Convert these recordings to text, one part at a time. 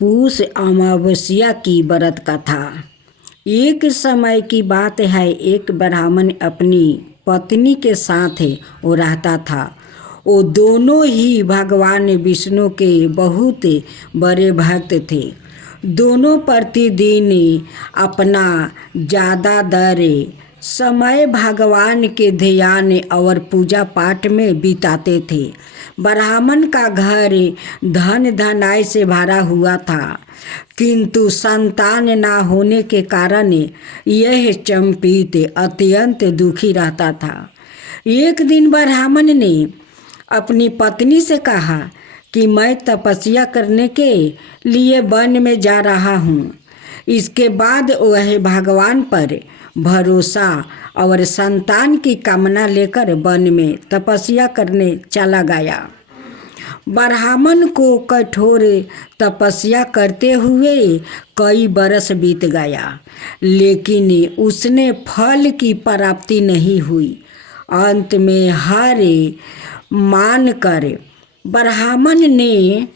पूस अमावस्या की व्रत कथा। एक समय की बात है, एक ब्राह्मण अपनी पत्नी के साथ वो रहता था। वो दोनों ही भगवान विष्णु के बहुत बड़े भक्त थे। दोनों प्रतिदिन अपना ज़्यादातर समय भगवान के ध्यान और पूजा पाठ में बिताते थे। ब्राह्मण का घर धन धनाई से भरा हुआ था, किंतु संतान न होने के कारण यह चंपित अत्यंत दुखी रहता था। एक दिन ब्राह्मण ने अपनी पत्नी से कहा कि मैं तपस्या करने के लिए वन में जा रहा हूँ। इसके बाद वह भगवान पर भरोसा और संतान की कामना लेकर वन में तपस्या करने चला गया। ब्राह्मण को कठोर तपस्या करते हुए कई बरस बीत गया, लेकिन उसने फल की प्राप्ति नहीं हुई। अंत में हार मानकर ब्राह्मण ने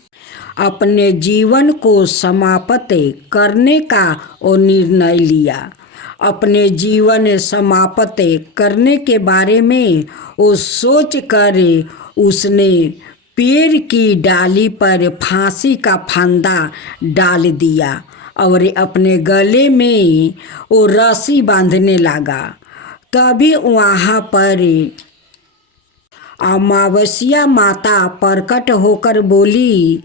अपने जीवन को समाप्त करने का निर्णय लिया। अपने जीवन समाप्त करने के बारे में वो सोच कर उसने पेड़ की डाली पर फांसी का फंदा डाल दिया और अपने गले में वो रस्सी बांधने लगा। तभी वहाँ पर अमावस्या माता प्रकट होकर बोली,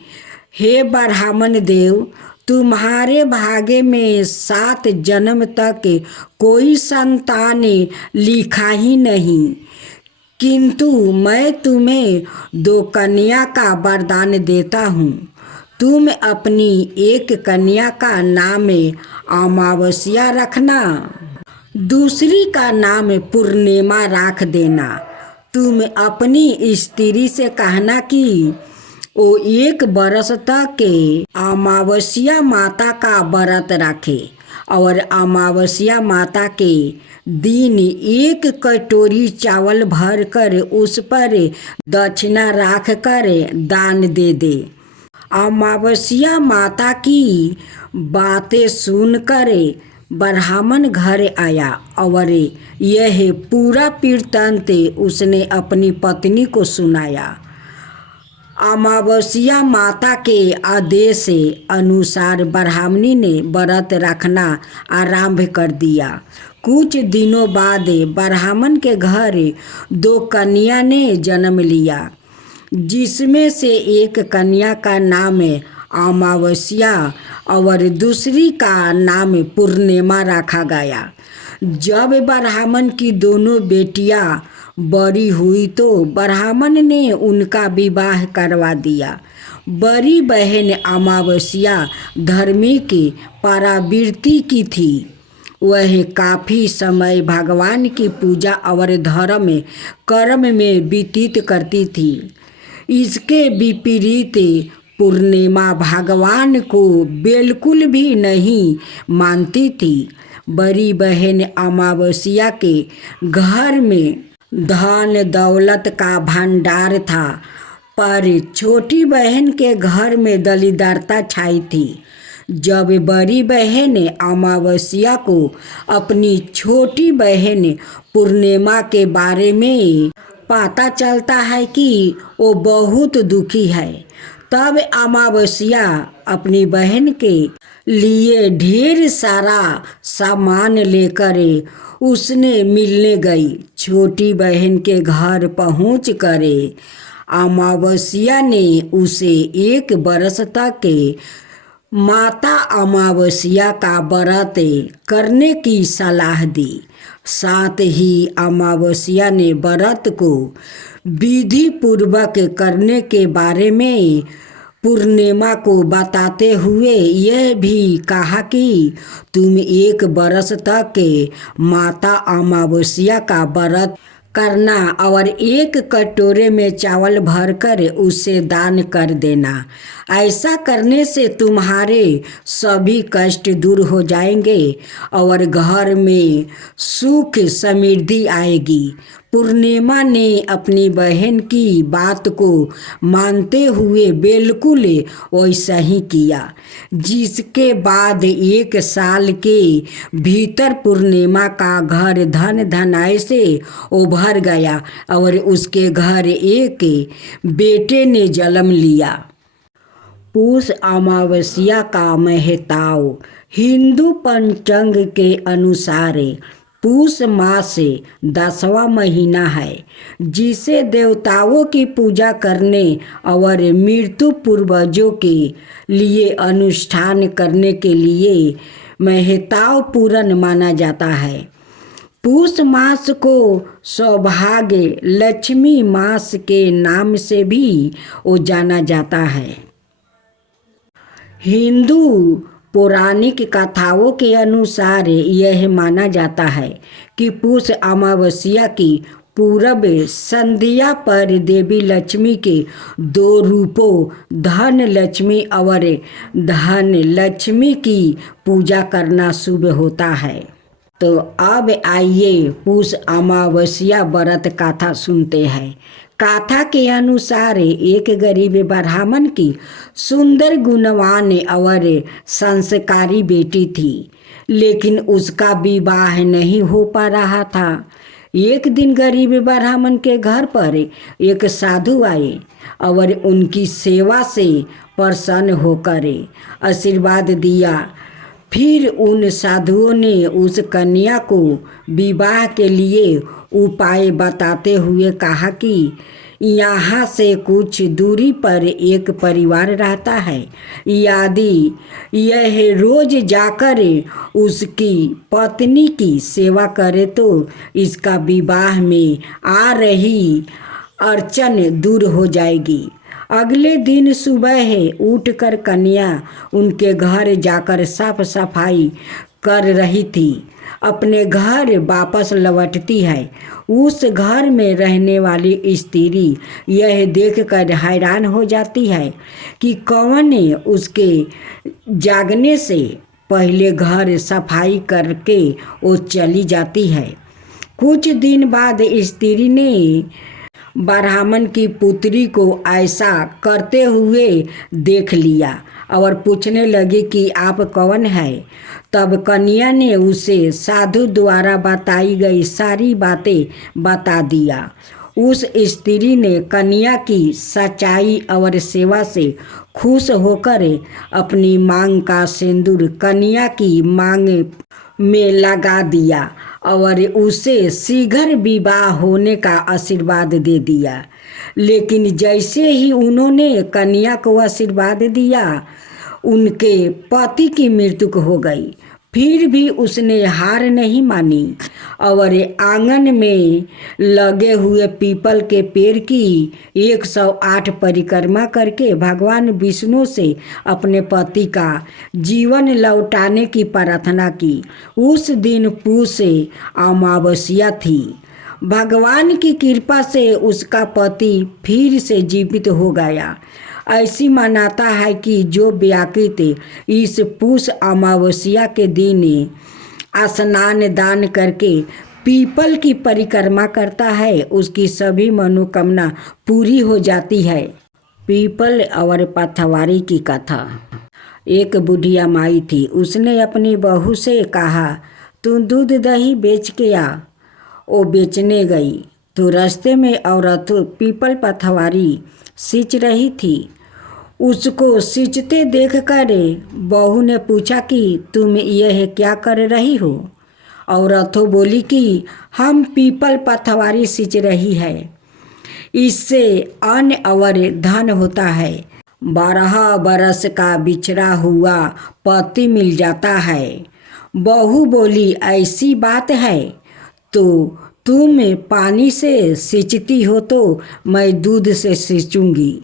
हे ब्राह्मण देव, तुम्हारे भाग्य में 7 जन्म तक कोई संतान लिखा ही नहीं, किंतु मैं तुम्हें 2 कन्या का वरदान देता हूँ। तुम अपनी एक कन्या का नाम अमावस्या रखना, दूसरी का नाम पूर्णिमा रख देना। तुम अपनी स्त्री से कहना कि वो 1 बरस तक अमावस्या माता का व्रत रखे और अमावस्या माता के दिन 1 कटोरी चावल भर कर उस पर दक्षिणा रख कर दान दे दे। अमावस्या माता की बातें सुनकर ब्राह्मण घर आया और यह पूरा वृत्तांत उसने अपनी पत्नी को सुनाया। अमावस्या माता के आदेश अनुसार ब्राह्मणी ने व्रत रखना आरंभ कर दिया। कुछ दिनों बाद ब्राह्मण के घर 2 कन्या ने जन्म लिया, जिसमें से एक कन्या का नाम अमावस्या और दूसरी का नाम पूर्णिमा रखा गया। जब ब्राह्मण की दोनों बेटियां बड़ी हुई तो ब्राह्मण ने उनका विवाह करवा दिया। बड़ी बहन अमावस्या धार्मिक प्रवृत्ति की थी। वह काफ़ी समय भगवान की पूजा और धर्म कर्म में व्यतीत करती थी। इसके विपरीत पूर्णिमा भगवान को बिल्कुल भी नहीं मानती थी। बड़ी बहन अमावस्या के घर में धन दौलत का भंडार था, पर छोटी बहन के घर में दरिद्रता छाई थी। जब बड़ी बहन अमावस्या को अपनी छोटी बहन पूर्णिमा के बारे में पता चलता है कि वो बहुत दुखी है, तब अमावस्या अपनी बहन के लिए ढेर सारा सामान लेकर उसने मिलने गई। छोटी बहन के घर पहुँच कर अमावस्या ने उसे 1 बरस तक माता अमावस्या का व्रत करने की सलाह दी। साथ ही अमावस्या ने व्रत को विधि पूर्वक करने के बारे में पूर्णिमा को बताते हुए यह भी कहा कि तुम 1 बरस तक माता अमावस्या का व्रत करना और 1 कटोरे में चावल भरकर उसे दान कर देना। ऐसा करने से तुम्हारे सभी कष्ट दूर हो जाएंगे और घर में सुख समृद्धि आएगी। पूर्णिमा ने अपनी बहन की बात को मानते हुए बिल्कुल वैसा ही किया, जिसके बाद 1 साल के भीतर पूर्णिमा का घर धन धनाय से उभर गया और उसके घर एक बेटे ने जन्म लिया। पूष अमावस्या का महताव हिंदू पंचांग के अनुसार पूष मास 10वां महीना है, जिसे देवताओं की पूजा करने और मृत्यु पूर्वजों के लिए अनुष्ठान करने के लिए महत्वपूर्ण माना जाता है। पूष मास को सौभाग्य लक्ष्मी मास के नाम से भी जाना जाता है। हिंदू पौराणिक कथाओं के अनुसार यह माना जाता है कि पूष अमावस्या की पूर्व संध्या पर देवी लक्ष्मी के 2 रूपों धन लक्ष्मी और धन लक्ष्मी की पूजा करना शुभ होता है। तो अब आइए पूष अमावस्या व्रत कथा सुनते हैं। कथा के अनुसार एक गरीब ब्राह्मण की सुंदर गुणवान और संस्कारी बेटी थी, लेकिन उसका विवाह नहीं हो पा रहा था। एक दिन गरीब ब्राह्मण के घर पर एक साधु आए और उनकी सेवा से प्रसन्न होकर आशीर्वाद दिया। फिर उन साधुओं ने उस कन्या को विवाह के लिए उपाय बताते हुए कहा कि यहाँ से कुछ दूरी पर एक परिवार रहता है, यदि यह रोज जाकर उसकी पत्नी की सेवा करे तो इसका विवाह में आ रही अड़चन दूर हो जाएगी। अगले दिन सुबह उठकर कन्या उनके घर जाकर साफ सफाई कर रही थी। अपने घर वापस लौटती है। उस घर में रहने वाली स्त्री यह देखकर हैरान हो जाती है कि कौन उसके जागने से पहले घर सफाई करके वो चली जाती है। कुछ दिन बाद स्त्री ने ब्राह्मण की पुत्री को ऐसा करते हुए देख लिया और पूछने लगी कि आप कौन है। तब कन्या ने उसे साधु द्वारा बताई गई सारी बातें बता दिया। उस स्त्री ने कन्या की सच्चाई और सेवा से खुश होकर अपनी मांग का सिंदूर कन्या की मांग में लगा दिया और उसे शीघ्र विवाह होने का आशीर्वाद दे दिया। लेकिन जैसे ही उन्होंने कन्या को आशीर्वाद दिया, उनके पति की मृत्यु हो गई। फिर भी उसने हार नहीं मानी और आंगन में लगे हुए पीपल के पेड़ की 108 परिक्रमा करके भगवान विष्णु से अपने पति का जीवन लौटाने की प्रार्थना की। उस दिन पूष अमावस्या थी। भगवान की कृपा से उसका पति फिर से जीवित हो गया। ऐसी मान्यता है कि जो व्यक्ति इस पूष अमावस्या के दिन स्नान दान करके पीपल की परिक्रमा करता है, उसकी सभी मनोकामना पूरी हो जाती है। पीपल और पथवारी की कथा। एक बुढ़िया माई थी। उसने अपनी बहू से कहा, तू दूध दही बेच के आ। वो बेचने गई तो रास्ते में औरत पीपल पथवारी सींच रही थी। उसको सींचते देखकर बहू ने पूछा कि तुम यह क्या कर रही हो। औरत बोली कि हम पीपल पथवारी सींच रही है, इससे अन्न और धन होता है। 12 बरस का बिछड़ा हुआ पति मिल जाता है। बहू बोली, ऐसी बात है तो तुम पानी से सींचती हो तो मैं दूध से सींचूंगी।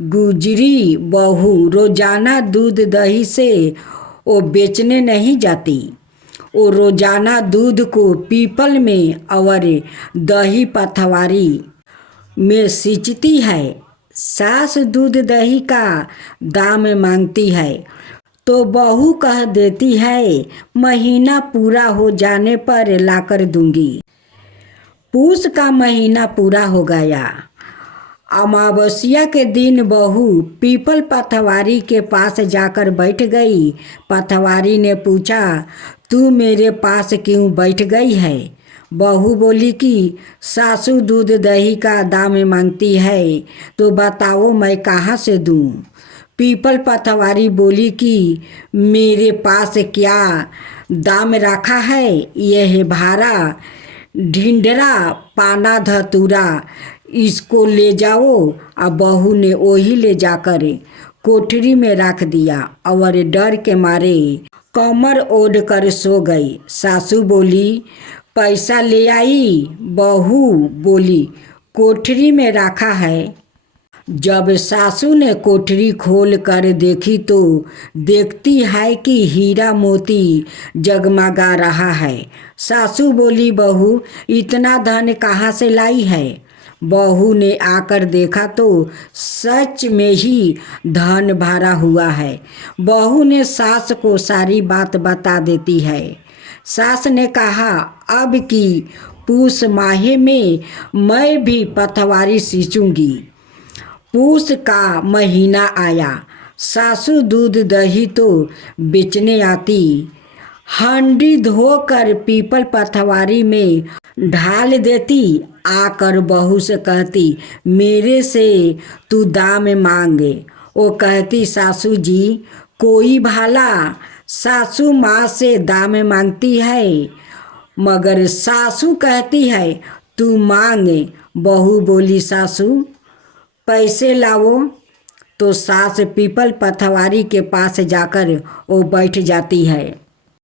गुजरी बहू रोजाना दूध दही से वो बेचने नहीं जाती। वो रोजाना दूध को पीपल में और दही पथवारी में सींचती है। सास दूध दही का दाम मांगती है तो बहू कह देती है, महीना पूरा हो जाने पर लाकर दूंगी। पूस का महीना पूरा हो गया। अमावस्या के दिन बहू पीपल पथवारी के पास जाकर बैठ गई। पथवारी ने पूछा, तू मेरे पास क्यों बैठ गई है? बहू बोली कि सासू दूध दही का दाम मांगती है, तो बताओ मैं कहाँ से दूँ? पीपल पथवारी बोली कि मेरे पास क्या दाम रखा है? यह भारा ढिंढरा पाना धतूरा, इसको ले जाओ। अब बहू ने वही ले जाकर कोठरी में रख दिया और डर के मारे कमर ओढ़ कर सो गई। सासू बोली, पैसा ले आई? बहू बोली, कोठरी में रखा है। जब सासू ने कोठरी खोल कर देखी तो देखती है कि हीरा मोती जगमगा रहा है। सासू बोली, बहू इतना धन कहाँ से लाई है? बहू ने आकर देखा तो सच में ही धन भरा हुआ है। बहू ने सास को सारी बात बता देती है। सास ने कहा, अब की पूस माह में मैं भी पथवारी सींचूंगी। पूस का महीना आया। सासू दूध दही तो बेचने आती, हांडी धोकर पीपल पथवारी में ढाल देती। आकर बहू से कहती, मेरे से तू दाम मांगे। वो कहती, सासू जी कोई भाला सासू माँ से दाम मांगती है, मगर सासू कहती है तू मांगे। बहू बोली, सासू पैसे लाओ। तो सास पीपल पथवारी के पास जाकर वो बैठ जाती है।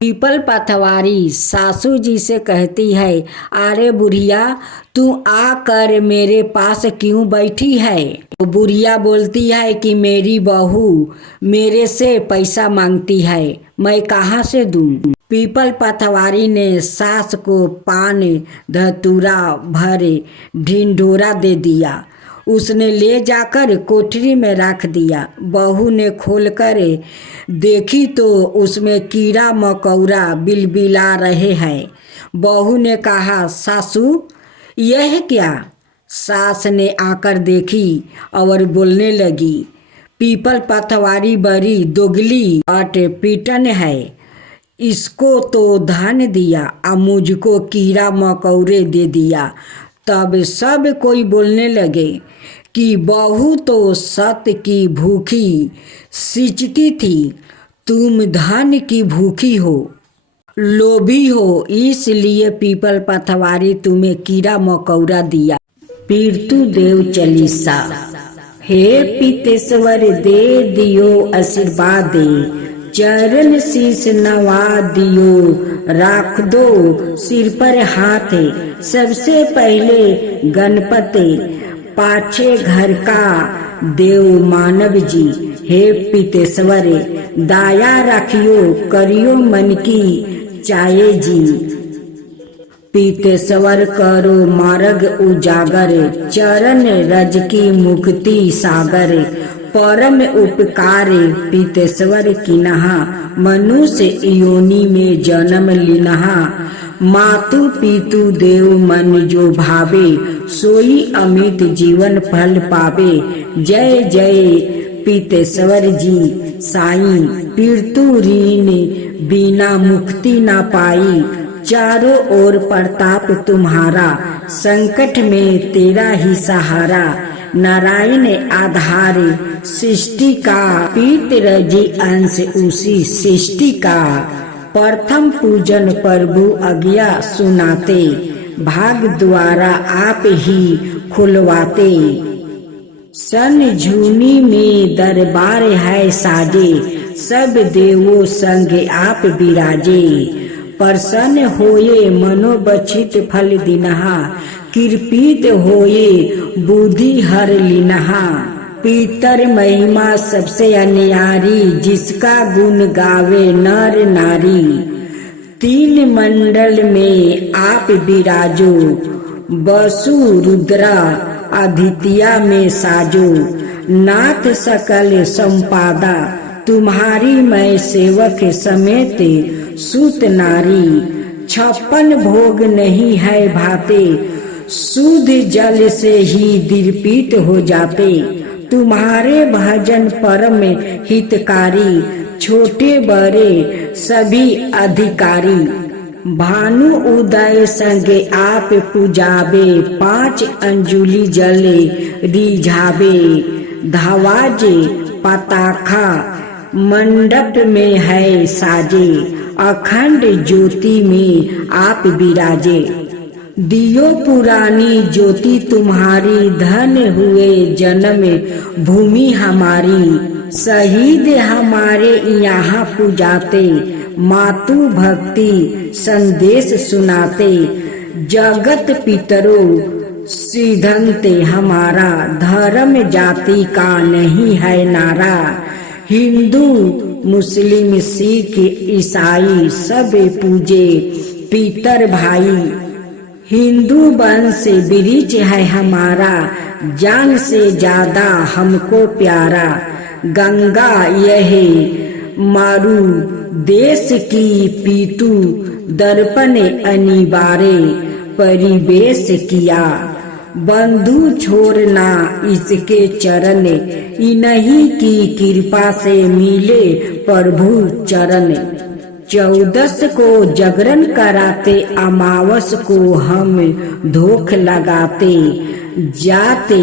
पीपल पथवारी सासू जी से कहती है, अरे बुढ़िया तू आकर मेरे पास क्यों बैठी है? तो बुढ़िया बोलती है कि मेरी बहू मेरे से पैसा मांगती है, मैं कहाँ से दूँ? पीपल पथवारी ने सास को पान धतूरा भरे ढिंढोरा दे दिया। उसने ले जाकर कोठरी में रख दिया। बहू ने खोलकर देखी तो उसमें कीड़ा मकोड़ा बिलबिला रहे हैं। बहू ने कहा, सासू यह क्या? सास ने आकर देखी और बोलने लगी, पीपल पथवारी बड़ी दोगली अट पीटन है, इसको तो धन दिया और मुझको कीड़ा मकोड़े दे दिया। तब सब कोई बोलने लगे कि बहू तो सत्य की भूखी सींचती थी, तुम धन की भूखी हो, लोभी हो, इसलिए पीपल पथवारी तुम्हें कीड़ा मकोड़ा दिया। पीरतू देव चालीसा। हे पीतेश्वर दे दियो आशीर्वाद, चरण शीश नवा दियो, राख दो सिर पर हाथ। सबसे पहले गणपति, पाछे घर का देव मानव जी। हे पीतेश्वर दाया रखियो, करियो मन की चाहे जी। पीतेश्वर करो मार्ग उजागर, चरण रज की मुक्ति सागर। परम उपकार पीतेश्वर किन्हा, मनुष्य योनि में जन्म लिन्हा। मातु पितु देव मन जो भावे, सोई अमित जीवन फल पावे। जय जय पीतेश्वर जी साईं, पीरतु ऋण बिना मुक्ति ना पाई। चारों ओर प्रताप तुम्हारा, संकट में तेरा ही सहारा। नारायण आधार सृष्टि का, पितरजी अंश उसी सृष्टि का। प्रथम पूजन प्रभु आज्ञा सुनाते, भाग द्वारा आप ही खुलवाते। सन झूनी में दरबार है साजे, सब देवों संग आप विराजे। प्रसन्न होए मनोबछित फल दिनहा, कृपित होए बुद्धि हर लिनहा। पीतर महिमा सबसे अन्यारी, जिसका गुण गावे नर नारी। तीन मंडल में आप विराजो, वसु रुद्रा आदित्या में साजो। नाथ सकल संपादा, तुम्हारी मैं सेवक समेत सूत नारी। 56 भोग नहीं है भाते, शुद्ध जल से ही दीर्पित हो जाते। तुम्हारे भजन परम हितकारी, छोटे बड़े सभी अधिकारी। भानु उदय संगे आप पूजाबे, 5 अंजुलि जले रिझाबे। धवाजे पताखा मंडप में है साजे, अखंड ज्योति में आप विराजे। दियो पुरानी ज्योति तुम्हारी, धन हुए जन्म भूमि हमारी। शहीद हमारे यहाँ पूजाते, मातु भक्ति संदेश सुनाते। जगत पितरो सिद्धंते हमारा, धर्म जाति का नहीं है नारा। हिंदू मुस्लिम सिख ईसाई सब पूजे पितर भाई। हिंदू वंश वृक्ष है हमारा, जान से ज्यादा हमको प्यारा। गंगा यह मारू देश की पीतू, दर्पण अनिवार्य परिवेश किया। बंधु छोड़ना इसके चरण, इन्हीं की कृपा से मिले प्रभु चरण। 14 को जागरण कराते, अमावस को हम धोख लगाते। जाते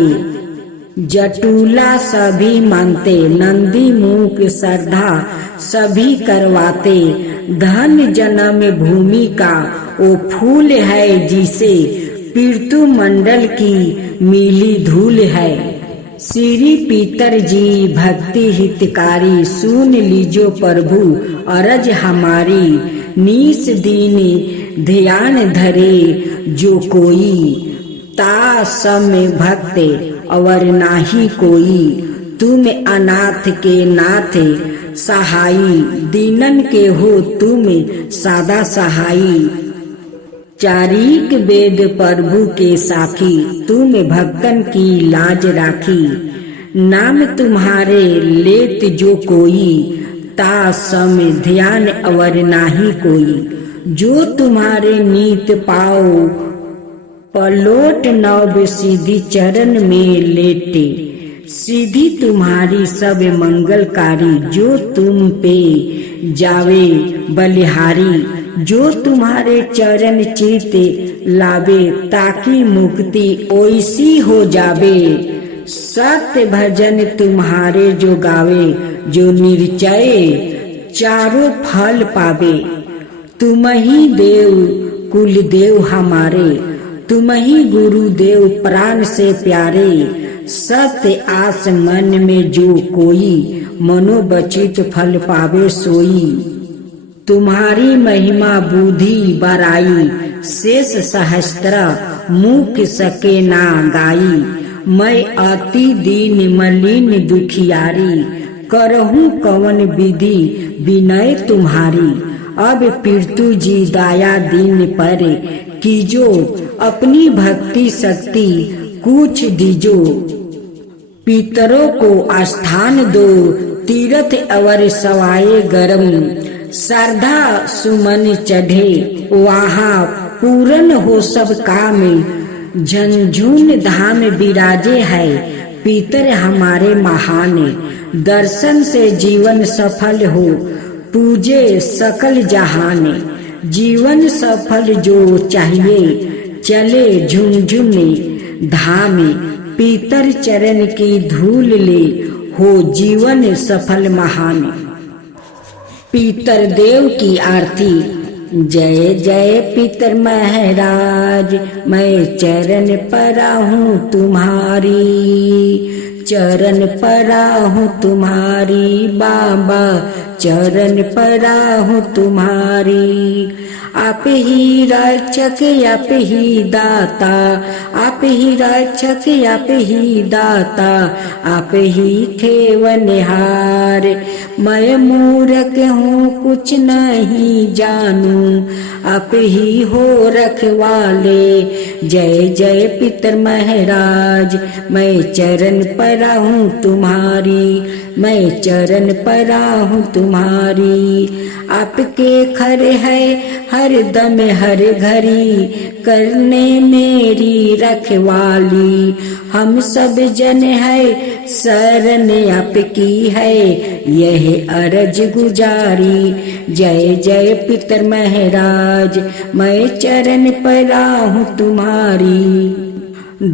जटूला सभी मानते, नंदी मुख श्रद्धा सभी करवाते। धन जन्म भूमि का वो फूल है, जिसे पीतु मंडल की मिली धूल है। श्री पीतर जी भक्ति हितकारी, सुन लीजो प्रभु अरज हमारी। नीस दिन ध्यान धरे जो कोई, ता सम भक्त और नाही कोई। तुम अनाथ के नाथ सहाई, दीनन के हो तुम सादा सहाई। चारिक वेद प्रभु के साखी, तुम भक्तन की लाज राखी। नाम तुम्हारे लेत जो कोई, ता सम ध्यान अवर नाही कोई। जो तुम्हारे नीत पाओ, पलोट नव सीधी चरण में लेटे। सीधी तुम्हारी सब मंगलकारी, जो तुम पे जावे बलिहारी। जो तुम्हारे चरण चित लावे, ताकि मुक्ति ओइसी हो जावे। सत्य भजन तुम्हारे जो गावे, जो निर्चय चारों फल पावे। तुम ही देव कुल देव हमारे, तुम ही गुरुदेव प्राण से प्यारे। सत्य आस मन में जो कोई, मनोबचित फल पावे सोई। तुम्हारी महिमा बुद्धि बराई, शेष सहस्त्र मुख सके ना गाई। मैं अति दीन मलिन दुखियारी, करहूँ कवन विधि विनय तुम्हारी। अब पीतु जी दया दीन पर कीजो, अपनी भक्ति शक्ति कुछ दीजो। पितरों को स्थान दो, तीर्थ अवर सवाए गरम। श्रद्धा सुमन चढ़े, वहाँ पूरन हो सब काम। झंझुन धाम विराजे है, पितर हमारे महान। दर्शन से जीवन सफल हो, पूजे सकल जहान। जीवन सफल जो चाहिए, चले झुनझुन धाम। पितर चरण की धूल ले, हो जीवन सफल महान। पितर देव की आरती। जय जय पितर महाराज, मैं चरण परा हूँ तुम्हारी। चरण परा हूँ तुम्हारी बाबा, चरण परा हूँ तुम्हारी। आप ही रक्षक आप ही दाता, आप ही रक्षक आप ही दाता, आप ही खेवनहार। मैं मूर्ख हूँ कुछ नहीं जानू, आप ही हो रखवाले। जय जय पितर महाराज, मैं चरण परा हूँ तुम्हारी। मैं चरण परा हूँ तुम्हारी। आपके खरे है हर दम हर घड़ी, करने मेरी रखवाली। हम सब जन है शरण आपकी है, यह अरज गुजारी। जय जय पितर महाराज, मैं चरण परा हूँ तुम्हारी।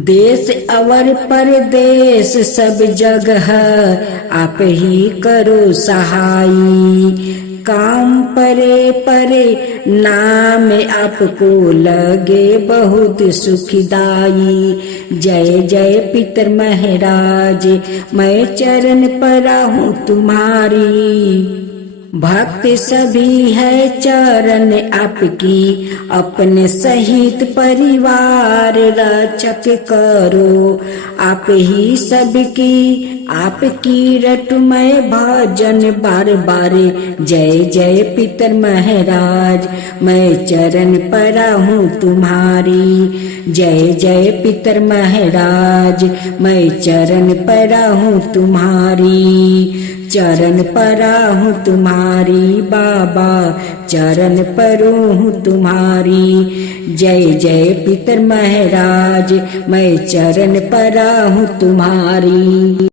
देश अवर परदेश सब जगह आप ही करो सहाई। काम परे परे नाम आपको लगे बहुत सुखदाई। जय जय पितर महाराज, मैं चरण परा हूँ तुम्हारी। भक्त सभी है चरण आपकी, अपने सहित परिवार रक्षक करो। आप ही सबकी आपकी रटमय भजन बार बार। जय जय पितर महाराज, मैं चरण परा हूँ तुम्हारी। जय जय पितर महाराज, मैं चरण परा हूँ तुम्हारी। चरण परा हूँ तुम्हारी बाबा, चरण परो हूँ तुम्हारी। जय जय पितर महाराज, मैं चरण परा हूँ तुम्हारी।